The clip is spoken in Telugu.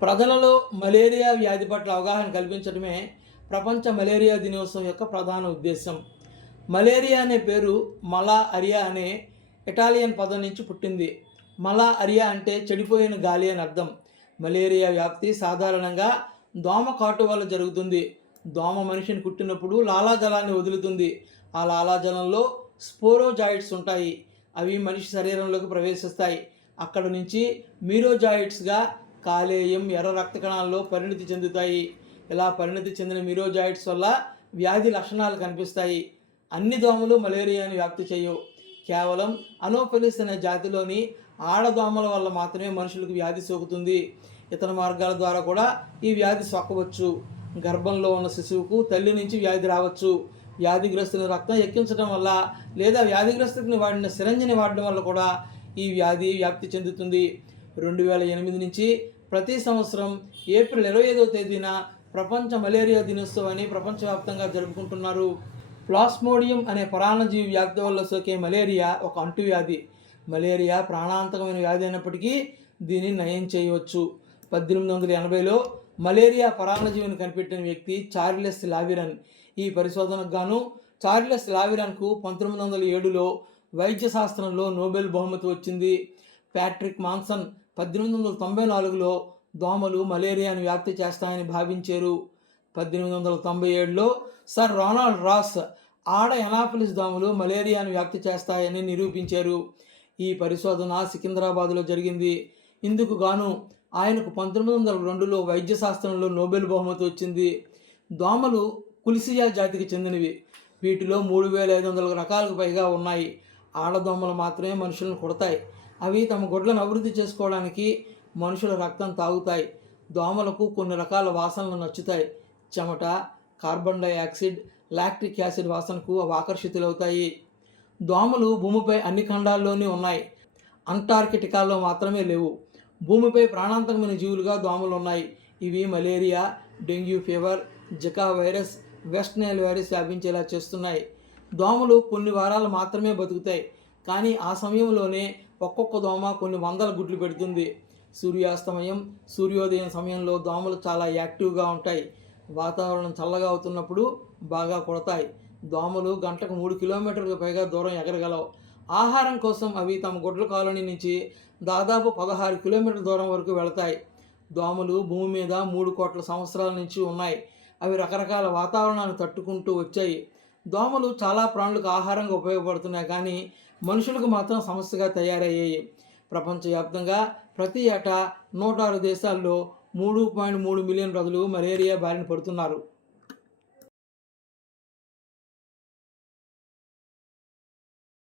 ప్రజలలో మలేరియా వ్యాధి పట్ల అవగాహన కల్పించడమే ప్రపంచ మలేరియా దినోత్సవం యొక్క ప్రధాన ఉద్దేశం. మలేరియా అనే పేరు మలా అరియా అనే ఇటాలియన్ పదం నుంచి పుట్టింది. మలా అరియా అంటే చెడిపోయిన గాలి అని అర్థం. మలేరియా వ్యాప్తి సాధారణంగా దోమ కాటు వల్ల జరుగుతుంది. దోమ మనిషిని కుట్టినప్పుడు లాలాజలాన్ని వదులుతుంది. ఆ లాలాజలంలో స్పోరోజాయిడ్స్ ఉంటాయి. అవి మనిషి శరీరంలోకి ప్రవేశిస్తాయి. అక్కడ నుంచి మీరోజాయిడ్స్గా కాలేయం ఎర్ర రక్త కణాల్లో పరిణతి చెందుతాయి. ఇలా పరిణతి చెందిన మిరోజాయిడ్స్ వల్ల వ్యాధి లక్షణాలు కనిపిస్తాయి. అన్ని దోమలు మలేరియాను వ్యాప్తి చేయవు. కేవలం అనోఫెలిస్ అనే జాతిలోని ఆడదోమల వల్ల మాత్రమే మనుషులకు వ్యాధి సోకుతుంది. ఇతర మార్గాల ద్వారా కూడా ఈ వ్యాధి సోకవచ్చు. గర్భంలో ఉన్న శిశువుకు తల్లి నుంచి వ్యాధి రావచ్చు. వ్యాధిగ్రస్తుని రక్తం ఎక్కించడం వల్ల లేదా వ్యాధిగ్రస్తుని వాడిన సిరంజిని వాడడం వల్ల కూడా ఈ వ్యాధి వ్యాప్తి చెందుతుంది. రెండు వేల ఎనిమిది నుంచి ప్రతి సంవత్సరం ఏప్రిల్ ఇరవై ఐదవ తేదీన ప్రపంచ మలేరియా దినోత్సవాన్ని ప్రపంచవ్యాప్తంగా జరుపుకుంటున్నారు. ప్లాస్మోడియం అనే పరాణజీవి వ్యాప్తి వల్ల సోకే మలేరియా ఒక అంటువ్యాధి. మలేరియా ప్రాణాంతకమైన వ్యాధి అయినప్పటికీ దీనిని నయం చేయవచ్చు. పద్దెనిమిది వందల ఎనభైలో మలేరియా పరాణజీవిని కనిపెట్టిన వ్యక్తి చార్లెస్ లావిరన్. ఈ పరిశోధనకు గాను చార్లెస్ లావిరన్కు పంతొమ్మిది వందల ఏడులో వైద్య శాస్త్రంలో నోబెల్ బహుమతి వచ్చింది. ప్యాట్రిక్ మాన్సన్ పద్దెనిమిది వందల తొంభై నాలుగులో దోమలు మలేరియాను వ్యాప్తి చేస్తాయని భావించారు. పద్దెనిమిది వందల తొంభై ఏడులో సర్ రొనాల్డ్ రాస్ ఆడ ఎనాఫిలిస్ దోమలు మలేరియాను వ్యాప్తి చేస్తాయని నిరూపించారు. ఈ పరిశోధన సికింద్రాబాద్లో జరిగింది. ఇందుకు గాను ఆయనకు పంతొమ్మిది వందల రెండులో వైద్య శాస్త్రంలో నోబెల్ బహుమతి వచ్చింది. దోమలు కులిసియా జాతికి చెందినవి. వీటిలో మూడు వేల ఐదు వందల రకాలకు పైగా ఉన్నాయి. ఆడదోమలు మాత్రమే మనుషులను కొడతాయి. అవి తమ గుడ్లను అభివృద్ధి చేసుకోవడానికి మనుషుల రక్తం తాగుతాయి. దోమలకు కొన్ని రకాల వాసనలు నచ్చుతాయి. చెమట కార్బన్ డైఆక్సైడ్ లాక్టిక్ యాసిడ్ వాసనకు అవి ఆకర్షితులవుతాయి. దోమలు భూమిపై అన్ని ఖండాల్లోనే ఉన్నాయి. అంటార్కిటికాలో మాత్రమే లేవు. భూమిపై ప్రాణాంతకమైన జీవులుగా దోమలు ఉన్నాయి. ఇవి malaria dengue fever Zika virus West Nile virus వ్యాపించేలా చేస్తున్నాయి. దోమలు కొన్ని వారాలు మాత్రమే బతుకుతాయి. కానీ ఆ సమయంలోనే ఒక్కొక్క దోమ కొన్ని వందల గుడ్లు పెడుతుంది. సూర్యాస్తమయం సూర్యోదయం సమయంలో దోమలు చాలా యాక్టివ్గా ఉంటాయి. వాతావరణం చల్లగా అవుతున్నప్పుడు బాగా కొడతాయి. దోమలు గంటకు మూడు కిలోమీటర్లకు పైగా దూరం ఎగరగలవు. ఆహారం కోసం అవి తమ గుడ్ల కాలనీ నుంచి దాదాపు పదహారు కిలోమీటర్ల దూరం వరకు వెళతాయి. దోమలు భూమి మీద మూడు కోట్ల సంవత్సరాల నుంచి ఉన్నాయి. అవి రకరకాల వాతావరణాన్ని తట్టుకుంటూ వచ్చాయి. దోమలు చాలా ప్రాణులకు ఆహారంగా ఉపయోగపడుతున్నాయి కానీ మనుషులకు మాత్రం సమస్యగా తయారయ్యాయి. ప్రపంచవ్యాప్తంగా ప్రతి ఏటా నూట ఆరు దేశాల్లో మూడు పాయింట్ మూడు మిలియన్ ప్రజలు మలేరియా బారిన పడుతున్నారు.